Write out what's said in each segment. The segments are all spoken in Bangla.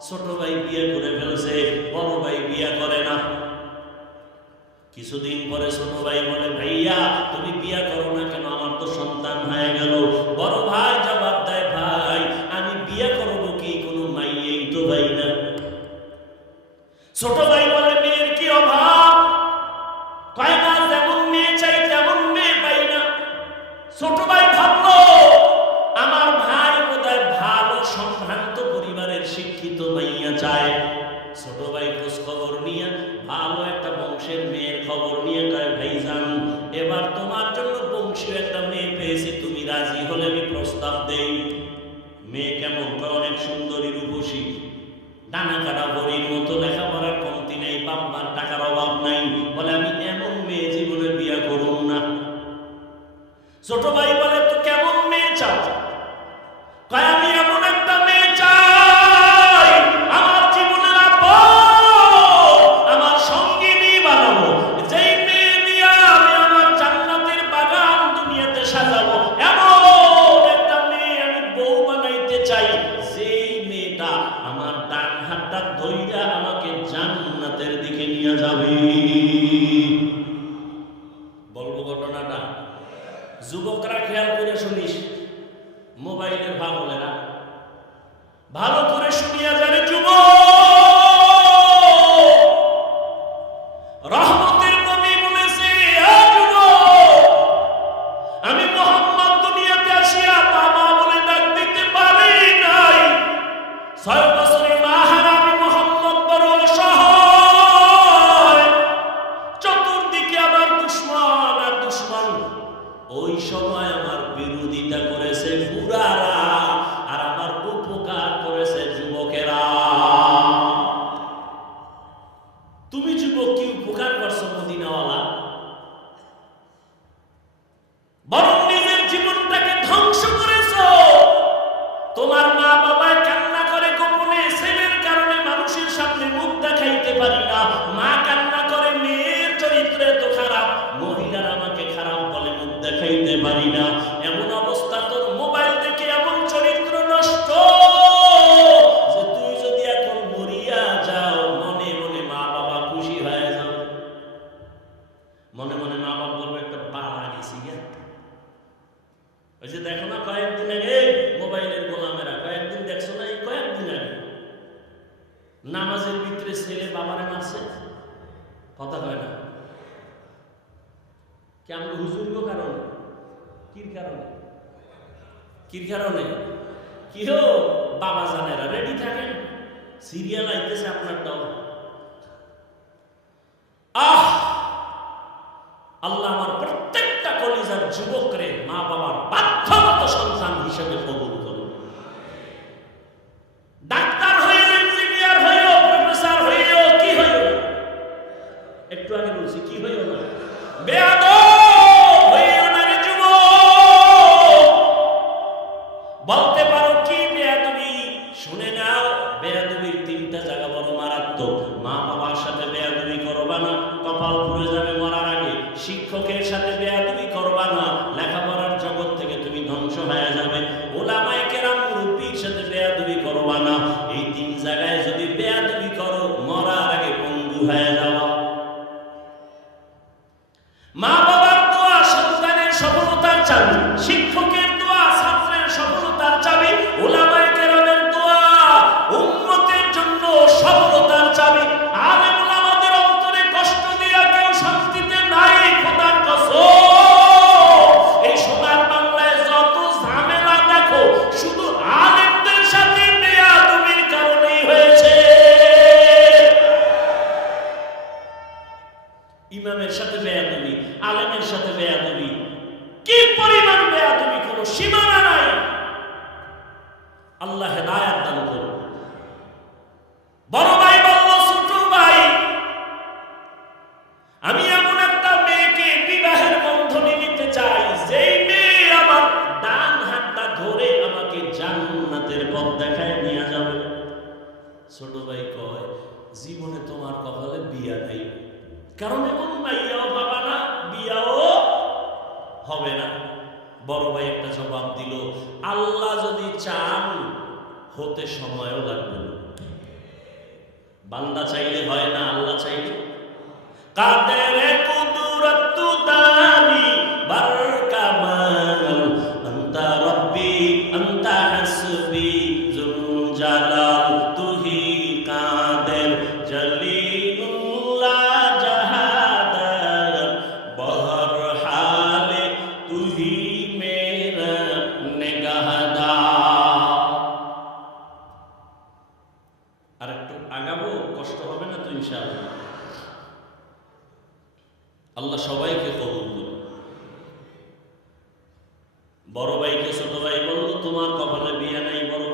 ছোট ভাই বিয়ে করে ফেলছে, বড় ভাই বিয়ে করে না। কিছুদিন পরে ছোট ভাই বলে, ভাইয়া, তুমি বিয়ে করো না কেন? আমার তো সন্তান হয়ে গেল। বড় ভাই জবাব দেয়, ভাই, আমি বিয়ে করব কি? কোনো মাইয়েই তো ভাই না। ছোট ভাই ছোট ভাই খোঁজ খবর নিয়ে, ভালো একটা বংশের মেয়ের খবর নিয়ে কয়, ভাই ভাইজান এবার তোমার জন্য বংশীয় একটা মেয়ে পেয়েছি, তুমি রাজি হলে আমি প্রস্তাব দেই। মেয়ে কেমন অনেক সুন্দরী রূপসী। ডানা কাটা বড়ির মতো, লেখাপড়ার কমতি নেই বাপ্পার টাকার অভাব নাই। বলে, আমি এমন মেয়ে জীবনে বিয়া করুন না। ছোট ভাই যুবকরা খেয়াল করে শুনিস মোবাইলের না। ভালো করে কথা হয় না। কেমন হুজুরগো কারণে? কির কারণে? কির কারণে? কি হো বাবা জানেরা রেডি থাকেন? সিরিয়াল আইতেছে আপনার দাও আহ! আল্লাহ আমার প্রত্যেকটা কলিজার যুবকরে মা বাবার বাধ্যগত সন্তান হিসেবে কবুল। দান করুন বড় ভাই বলল, ছোট ভাই, আমি এমন একটা মেয়েকে বিবাহের বন্ধনে নিতে চাই, যেই মেয়ে আমার ডান হাতটা ধরে আমাকে জান্নাতের পথ দেখায় নিয়ে যাবে। ছোট ভাই কয়, জীবনে তোমার কপালে বিয়া নাই। কারণ এমন মাইয়াও পাবা না, বিয়াও হবে না। বড় ভাই একটা জবাব দিল, আল্লাহ যদি চান হতে সময়ও লাগবে না। বান্দা চাইলে হয় না আল্লাহ চাইলে। কাদের আল্লাহ সবাইকে কবুল করুন। বড় ভাইকে ছোট ভাই বলল তোমার কপালে বিয়ে নাই বড়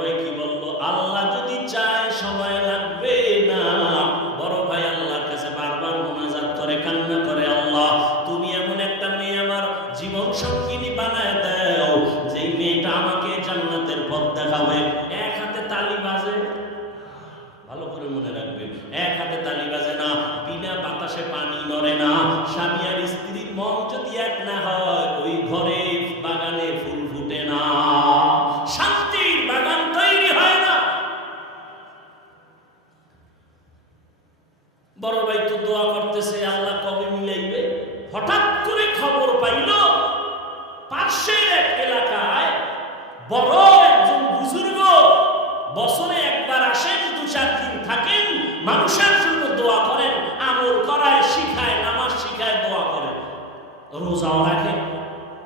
বড় একজন বুজুর্গ বছরে একবার আসেন, দু চার দিন থাকেন, মানুষের জন্য দোয়া করেন, আমল করায়, শিখায়, নামাজ শিখায়, দোয়া করেন। রোজাও রাখেন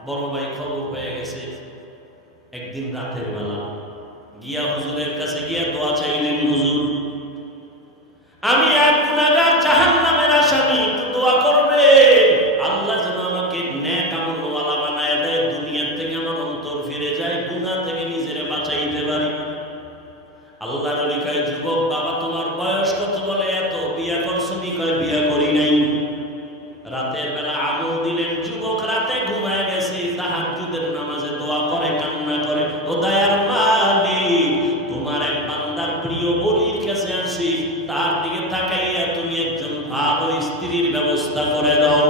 বড় ভাই খবর পেয়ে গেছে, একদিন রাতের বেলা। গিয়া হুজুরের কাছে গিয়া দোয়া কয় যুবক বাবা, তোমার বয়স কত বলে? এত বিয়া করছনি কয়? বিয়া করি নাই। রাতের বেলা আমল দিলেন, যুবক রাতে ঘুমায় গেছে, তাহাজ্জুদের নামাজে দোয়া করে, কান্না করে, ও দয়ার মালিক, তোমার এক বান্দার প্রিয় বলির কাছে আসি, তার দিকে তাকাইয়া তুমি একজন ভালো স্ত্রীর ব্যবস্থা করে দাও।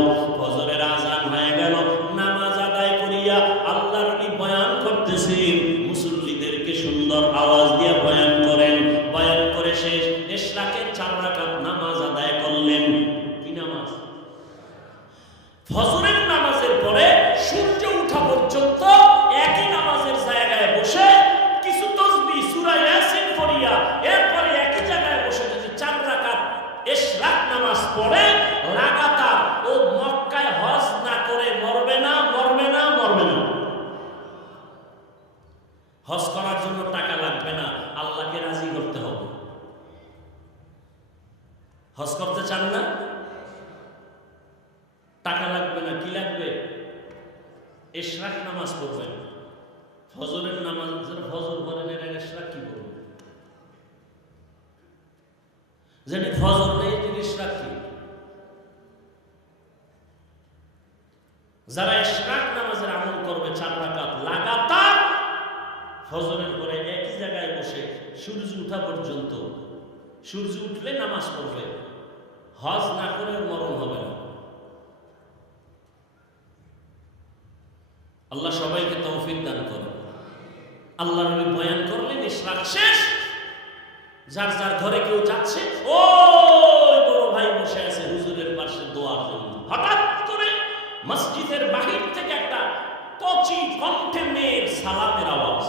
ফজরের এশরাক নামাজ পড়বেন। ফজরের নামাজ ফজর পড়েন এরা এশরাক কি করবে জানি ফজর নেই এটি এশরাক কি? যারা এশরাক নামাজের আমল করবে, চার রাকাত লাগাতার ফজরের পরে একই জায়গায় বসে সূর্য উঠা পর্যন্ত, সূর্য উঠলে নামাজ পড়বে। হজ না করে মরণ হবে না আল্লাহ সবাইকে তৌফিক দান করে আল্লাহ নবী বয়ান করলেন ইশরাক শেষ। যার যার ঘরে কেউ যাচ্ছে, ও বড় ভাই বসে আছে হুজুরের পাশে দোয়ার জন্য। হঠাৎ করে মসজিদের বাহির থেকে একটা কচি কণ্ঠে মেয়ের সালামের আওয়াজ।